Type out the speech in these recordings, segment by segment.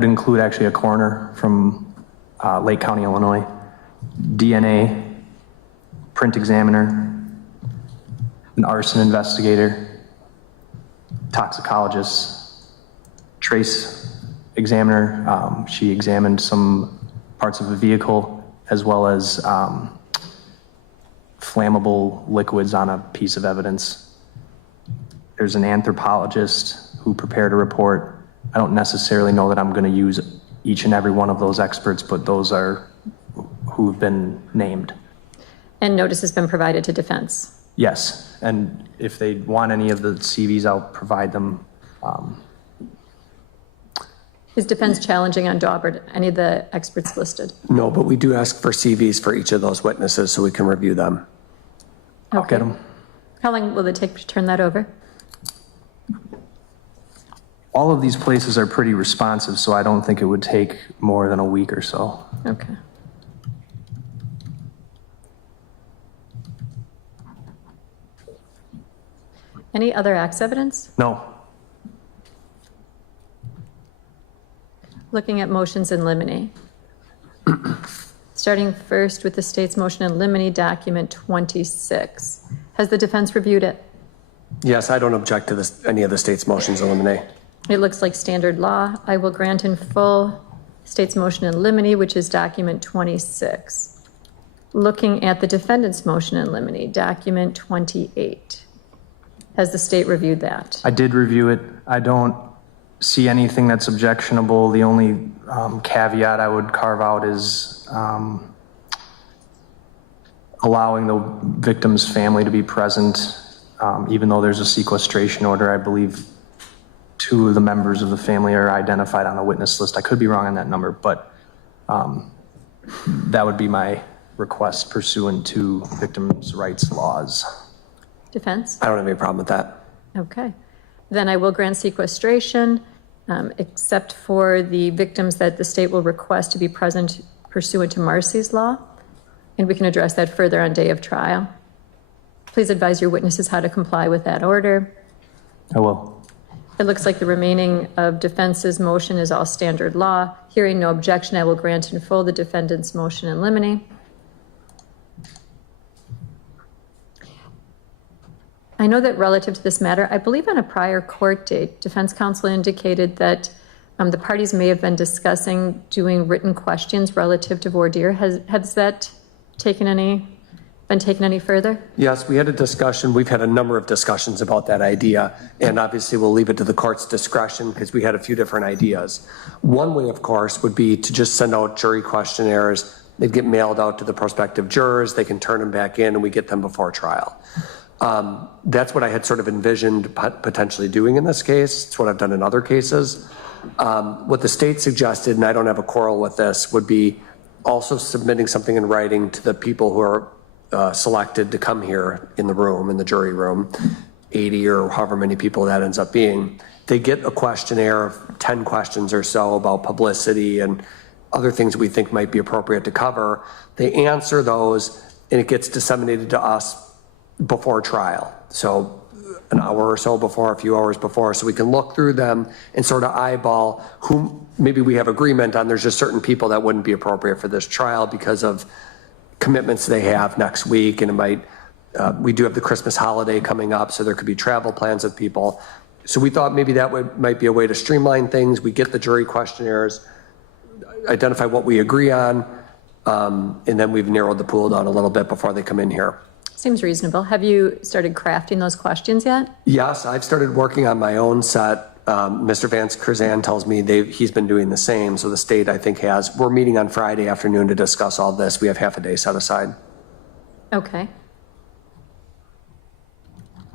It would include actually a coroner from Lake County, Illinois, DNA, print examiner, an arson investigator, toxicologist, trace examiner. She examined some parts of the vehicle as well as flammable liquids on a piece of evidence. There's an anthropologist who prepared a report. I don't necessarily know that I'm going to use each and every one of those experts, but those are who've been named. And notice has been provided to defense? Yes, and if they want any of the CVs, I'll provide them. Is defense challenging on Daubert, any of the experts listed? No, but we do ask for CVs for each of those witnesses so we can review them. I'll get them. How long will it take to turn that over? All of these places are pretty responsive, so I don't think it would take more than a week or so. Okay. Any other acts evidence? No. Looking at motions in limine. Starting first with the state's motion in limine, document 26. Has the defense reviewed it? Yes, I don't object to this, any of the state's motions eliminate. It looks like standard law. I will grant in full state's motion in limine, which is document 26. Looking at the defendant's motion in limine, document 28. Has the state reviewed that? I did review it. I don't see anything that's objectionable. The only caveat I would carve out is allowing the victim's family to be present, even though there's a sequestration order. I believe 2 of the members of the family are identified on the witness list. I could be wrong on that number, but that would be my request pursuant to victims' rights laws. Defense? I don't have any problem with that. Okay. Then I will grant sequestration, except for the victims that the state will request to be present pursuant to Marcy's law. And we can address that further on day of trial. Please advise your witnesses how to comply with that order. I will. It looks like the remaining of defense's motion is all standard law. Hearing no objection, I will grant in full the defendant's motion in limine. I know that relative to this matter, I believe on a prior court date, defense counsel indicated that the parties may have been discussing doing written questions relative to voir dire. Has that been taken any further? Yes, we had a discussion. We've had a number of discussions about that idea, and obviously we'll leave it to the court's discretion because we had a few different ideas. One way, of course, would be to just send out jury questionnaires. They'd get mailed out to the prospective jurors. They can turn them back in, and we get them before trial. That's what I had sort of envisioned potentially doing in this case. It's what I've done in other cases. What the state suggested, and I don't have a quarrel with this, would be also submitting something in writing to the people who are selected to come here in the room, in the jury room, 80 or however many people that ends up being. They get a questionnaire of 10 questions or so about publicity and other things we think might be appropriate to cover. They answer those, and it gets disseminated to us before trial. So an hour or so before, a few hours before, so we can look through them and sort of eyeball who maybe we have agreement on. There's just certain people that wouldn't be appropriate for this trial because of commitments they have next week, and it might, we do have the Christmas holiday coming up, so there could be travel plans of people. So we thought maybe that might be a way to streamline things. We get the jury questionnaires, identify what we agree on, and then we've narrowed the pool down a little bit before they come in here. Seems reasonable. Have you started crafting those questions yet? Yes, I've started working on my own set. Mr. Vance Curzan tells me he's been doing the same. So the state, I think, has. We're meeting on Friday afternoon to discuss all this. We have half a day set aside. Okay.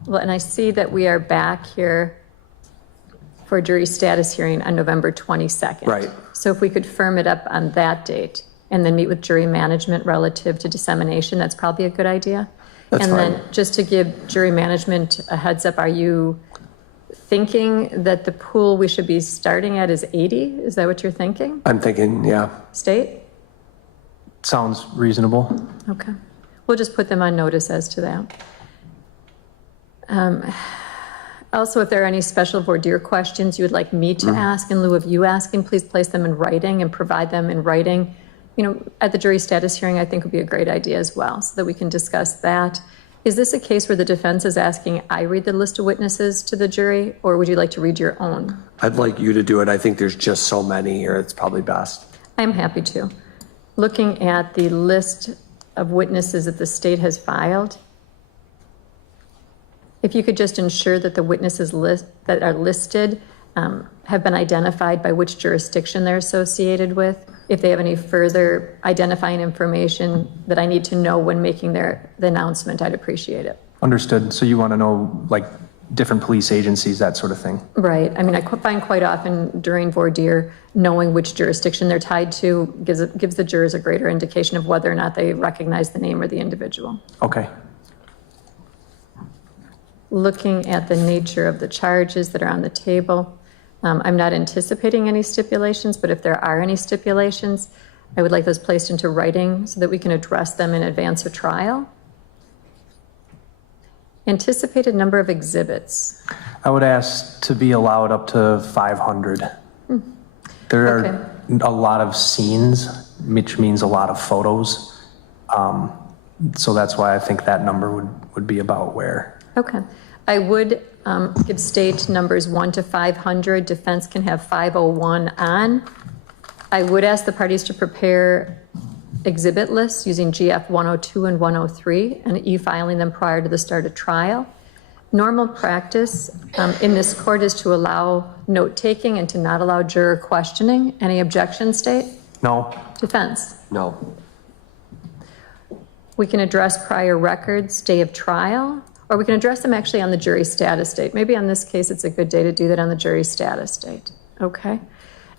Well, and I see that we are back here for a jury status hearing on November 22nd. Right. So if we could firm it up on that date and then meet with jury management relative to dissemination, that's probably a good idea. That's fine. Then just to give jury management a heads up, are you thinking that the pool we should be starting at is 80? Is that what you're thinking? I'm thinking, yeah. State? Sounds reasonable. Also, if there are any special voir dire questions you would like me to ask in lieu of you asking, please place them in writing and provide them in writing. At the jury status hearing, I think would be a great idea as well, so that we can discuss that. Is this a case where the defense is asking I read the list of witnesses to the jury, or would you like to read your own? I'd like you to do it. I think there's just so many here. It's probably best. I'm happy to. Looking at the list of witnesses that the state has filed, if you could just ensure that the witnesses that are listed have been identified by which jurisdiction they're associated with. If they have any further identifying information that I need to know when making the announcement, I'd appreciate it. Understood. So you want to know like different police agencies, that sort of thing? Right. I mean, I find quite often during voir dire, knowing which jurisdiction they're tied to gives the jurors a greater indication of whether or not they recognize the name or the individual. Okay. Looking at the nature of the charges that are on the table, I'm not anticipating any stipulations, but if there are any stipulations, I would like those placed into writing so that we can address them in advance of trial. Anticipated number of exhibits. I would ask to be allowed up to 500. There are a lot of scenes, which means a lot of photos. So that's why I think that number would be about where. Okay. I would give state numbers 1 to 500. Defense can have 501 on. I would ask the parties to prepare exhibit lists using GF 102 and 103 and e-filing them prior to the start of trial. Normal practice in this court is to allow note-taking and to not allow juror questioning. Any objection, state? No. Defense? No. We can address prior records, day of trial, or we can address them actually on the jury status date. Maybe on this case, it's a good day to do that on the jury status date. Okay.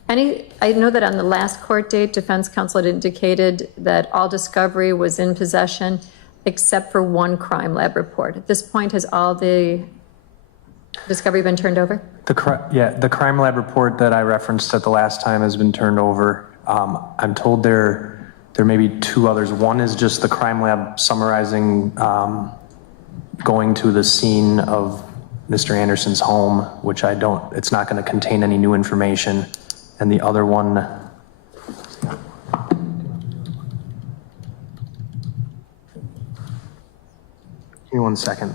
I know that on the last court date, defense counsel had indicated that all discovery was in possession except for one crime lab report. At this point, has all the discovery been turned over? The crime lab report that I referenced at the last time has been turned over. I'm told there may be 2 others. One is just the crime lab summarizing going to the scene of Mr. Anderson's home, which it's not going to contain any new information. And the other one, give me 1 second.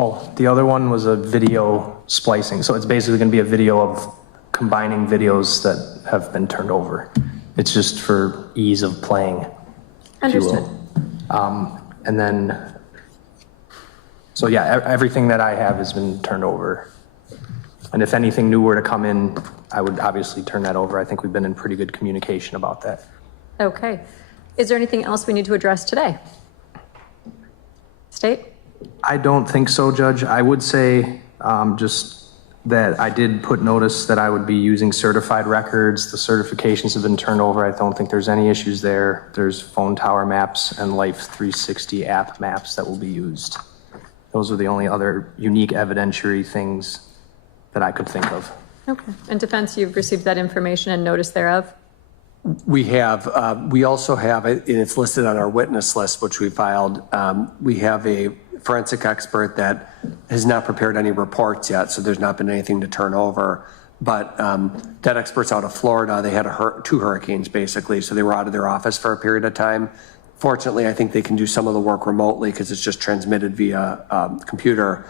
Oh, the other one was a video splicing. So it's basically going to be a video of combining videos that have been turned over. It's just for ease of playing, if you Understood. will. And then, so yeah, everything that I have has been turned over. And if anything new were to come in, I would obviously turn that over. I think we've been in pretty good communication about that. Okay. Is there anything else we need to address today? State? I don't think so, Judge. I would say just that I did put notice that I would be using certified records. The certifications have been turned over. I don't think there's any issues there. There's phone tower maps and Life 360 app maps that will be used. Those are the only other unique evidentiary things that I could think of. Okay. And defense, you've received that information and notice thereof? We have. We also have, and it's listed on our witness list, which we filed. We have a forensic expert that has not prepared any reports yet, so there's not been anything to turn over. But that expert's out of Florida. They had 2 hurricanes, basically, so they were out of their office for a period of time. Fortunately, I think they can do some of the work remotely because it's just transmitted via computer.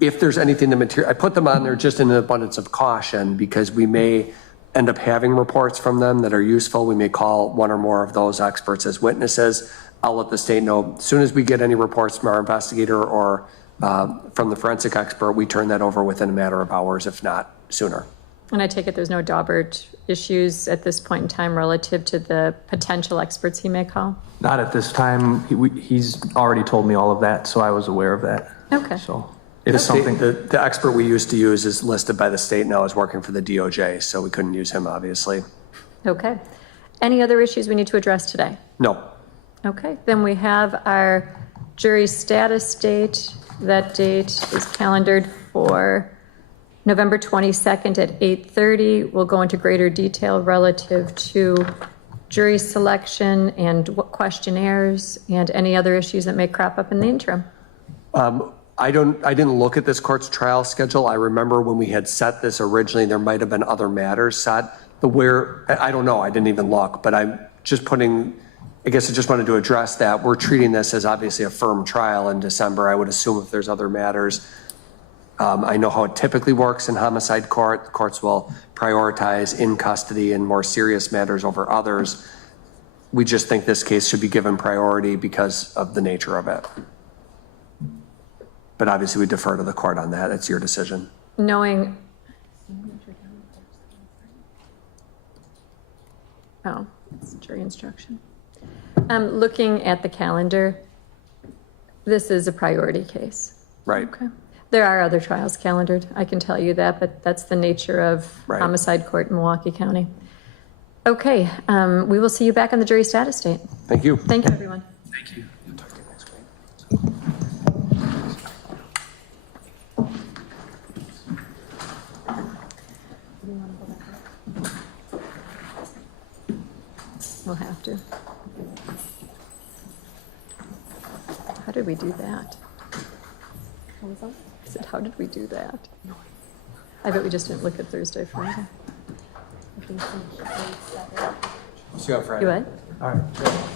If there's anything to material, I put them on there just in an abundance of caution because we may end up having reports from them that are useful. We may call 1 or more of those experts as witnesses. I'll let the state know. As soon as we get any reports from our investigator or from the forensic expert, we turn that over within a matter of hours, if not sooner. And I take it there's no Daubert issues at this point in time relative to the potential experts he may call? Not at this time. He's already told me all of that, so I was aware of that. Okay. So it is something. The expert we used to use is listed by the state now as working for the DOJ, so we couldn't use him, obviously. Okay. Any other issues we need to address today? No. Okay, then we have our jury status date. That date is calendared for November 22nd at 8:30. We'll go into greater detail relative to jury selection and what questionnaires and any other issues that may crop up in the interim. I didn't look at this court's trial schedule. I remember when we had set this originally, there might have been other matters set. I don't know, I didn't even look, but I'm just I guess I just wanted to address that. We're treating this as obviously a firm trial in December. I would assume if there's other matters. I know how it typically works in homicide court. The courts will prioritize in custody and more serious matters over others. We just think this case should be given priority because of the nature of it. But obviously we defer to the court on that. It's your decision. Knowing, it's jury instruction. Looking at the calendar, this is a priority case. Right. Okay. There are other trials calendared, I can tell you that, but that's the nature of Right. homicide court in Milwaukee County. Okay, we will see you back on the jury status date. Thank you. Thank you, everyone. Thank you. We'll have to. How did we do that? I said, how did we do that? I bet we just didn't look at Thursday, Friday. See you on Friday. You what? All right.